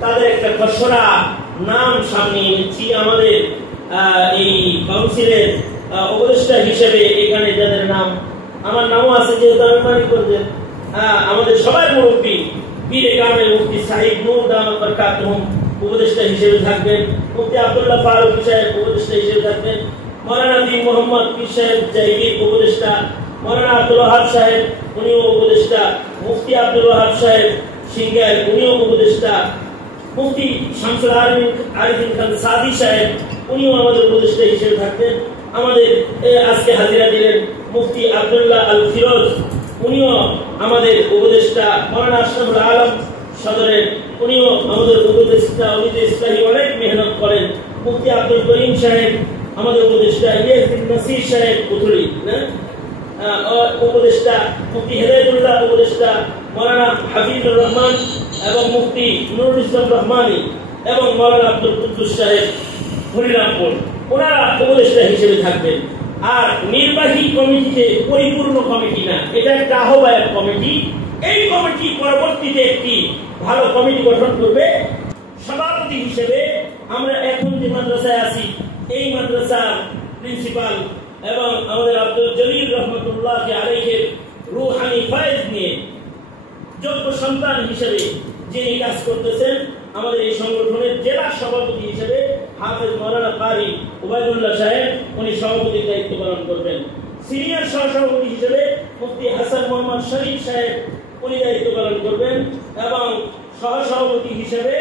তাদের একটা খসড়া নাম সামনে এনেছি। আমাদের এই কাউন্সিলের উপদেষ্টা হিসেবে এখানে যাদের নাম, আমার নামও আছে যেহেতু আমি মনে করবেন, আমাদের সবাই মুরব্বী পীরে কামেল মুফতি সাহিব নূর দামাত বরকাতুহুম উপদেষ্টা হিসেবে থাকবেন, মুফতি আব্দুল্লাহ ফারুকী সাহেব উপদেষ্টা হিসেবে থাকবেন, মাওলানা বি মোহাম্মদ পীর সাহেব জাইগির উপদেষ্টা, মাওলানা আব্দুল ওয়াহাব সাহেব উনিও উপদেষ্টা, মুফতি আব্দুল ওয়াহাব সাহেব সিঙ্গার উনিও উপদেষ্টা, মুফতি শামসুল আরিফিন খান সাদি সাহেব উনিও আমাদের উপদেষ্টা হিসেবে থাকবেন। আমাদের আজকে হাজিরা দিলেন মুফতি আব্দুল্লাহ আল ফিরোজ, উনিও আমাদের উপদেষ্টা। মাওলানা আশরাফুল আলম সদরের উনিও আমাদের উপদেষ্টা। উনি তো ইসলামী অনেক মেহনত করেন। মুফতি আব্দুল করিম সাহেব আমাদের উপদেষ্টা। ইলিয়াস নাসির সাহেব পুথুরি উপদেষ্টা, মুফতি হেদায়েতুল্লাহ উপদেষ্টা, মাওলানা হাফিজুর রহমান এবং মুফতি নুরুল ইসলাম রহমানী এবং মাওলানা আব্দুল কুদ্দুস সাহেব হরিরামপুর, ওনারা উপদেষ্টা হিসেবে থাকবেন। আর নির্বাহী কমিটিতে পরিপূর্ণ কমিটি না, এটা একটা আহ্বায়ক কমিটি। এই কমিটি পরবর্তীতে একটি ভালো কমিটি গঠন করবে। সভাপতি হিসেবে আমরা এখন যে মাদ্রাসায় আছি এই মাদ্রাসার প্রিন্সিপাল এবং আমাদের আব্দুল জলিল রহমতুল্লাহ আলাইহির রুহানি ফয়েজ নিয়ে যোগ্য সন্তান হিসেবে যিনি কাজ করতেছেন, আমাদের এই সংগঠনের জেলা সভাপতি হিসেবে হাফেজ মাওলানা কারি উবাইদুল্লাহ সাহেব উনি সভাপতির দায়িত্ব পালন করবেন। সিনিয়র সহসভাপতি হিসেবে মুফতি হাসান মোহাম্মদ শরীফ সাহেব উনি দায়িত্ব পালন করবেন এবং সহসভাপতি হিসেবে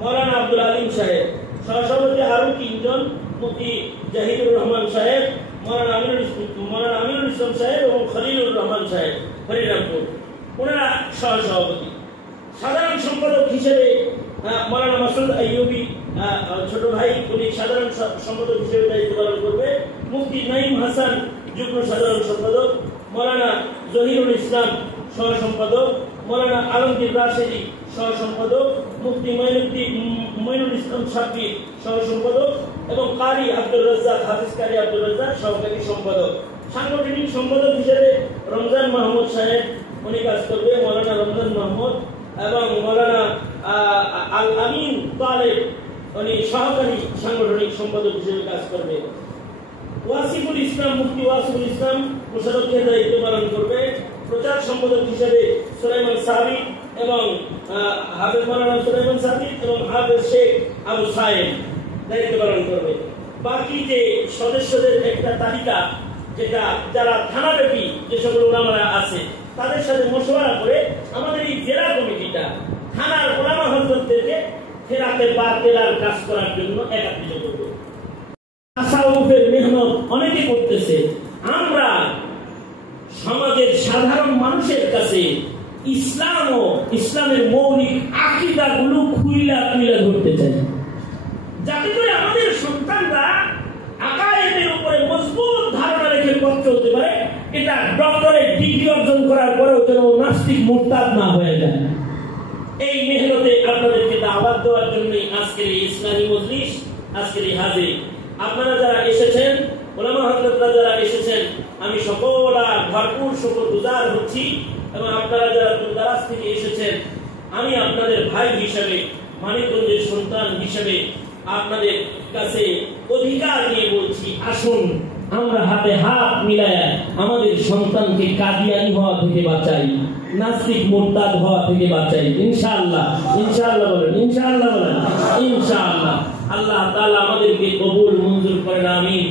মাওলানা আব্দুল আলিম সাহেব, সহসভাপতি আরো 3 জন, মুফতি জাহিদুর রহমান সাহেব, মাওলানা আমিনুল ইসলাম সাহেব এবং খলিলুর রহমান সাহেব হরিরামপুর, ওনারা সহসভাপতি। সাধারণ সম্পাদক হিসেবে মাওলানা মাসুদ আইয়ুবী ছোট ভাই উনি সাধারণ সম্পাদক হিসেবে দায়িত্ব পালন করবে। মুফতি নাইম হাসান যুগ্ম সাধারণ সম্পাদক, মাওলানা জহিরুল ইসলাম সহ সম্পাদক, মাওলানা আলমগীর রাশেদি সহ সম্পাদক, মুফতি মঈনুল ইসলাম সাব্বির সহ সম্পাদক এবং কারি আব্দুল রাজ্জাক, হাফিজ কারি আব্দুল রাজ্জাক সহকারী সম্পাদক। সাংগঠনিক সম্পাদক হিসেবে রমজান মাহমুদ সাহেব উনি কাজ করবে, মাওলানা রমজান মাহমুদ এবং মাওলানা আল আমিন তালেব উনি সহকারী সাংগঠনিক সম্পাদক হিসেবে কাজ করবে। ওয়াসিফুল ইসলাম, মুফতি ওয়াসিফুল ইসলাম মোশাররফের দায়িত্ব পালন করবে। প্রচার সম্পাদক হিসেবে সুলাইমান সাবিক এবং হাফেজ মাওলানা সুলাইমান সাবিক এবং হাফেজ শেখ আবু সায়েম দায়িত্ব পালন করবে। বাকি যে সদস্যদের একটা তালিকা, যেটা যারা থানাব্যাপী যে সকল ওলামারা আছে তাদের সাথে মশওয়ারা করে আমাদের এই জেলা কমিটিটা থানার ওলামা হযরতদেরকে ফেরাতে বাতেলার কাজ করার জন্য একত্রিত করবে। তাসাউফের মেহনত অনেকে করতেছে। আমরা সমাজের সাধারণ মানুষের কাছে ইসলাম ও ইসলামের মৌলিক আকীদাগুলো খুইলা ধরতে চাই, যাতে করে আমাদের সন্তানরা আকায়েদের উপরে মজবুত ধারণা রেখে পথ চলতে পারে। এটা ডক্টরেট ডিগ্রি অর্জন করার পরেও যেন নাস্তিক মুরতাদ না হয়ে যায়। এই মেহনতে আপনাদেরকে দাওয়াত দেওয়ার জন্য আজকের এই ইসলামী মজলিস, আজকের এই হাজির, আপনারা যারা এসেছেন, ওলামা হযরতরা যারা এসেছেন, আমি সকল ভরপুর শুকরগুজার হচ্ছি। এবং আপনারা যারা দূরদরাজ থেকে এসেছেন, আমি আপনাদের ভাই হিসেবে, মানিকগঞ্জের সন্তান হিসেবে আপনাদের কাছে অধিকার নিয়ে বলছি, আসুন আমরা হাতে হাত মিলায় আমাদের সন্তানকে কাদিয়ানি হওয়া থেকে বাঁচাই, নাস্তিক মুরতাদ হওয়া থেকে বাঁচাই। ইনশাআল্লাহ, ইনশাআল্লাহ বলেন, ইনশাআল্লাহ বলেন, ইনশাআল্লাহ। আল্লাহ তাআলা আমাদেরকে কবুল মঞ্জুর করেন, আমিন।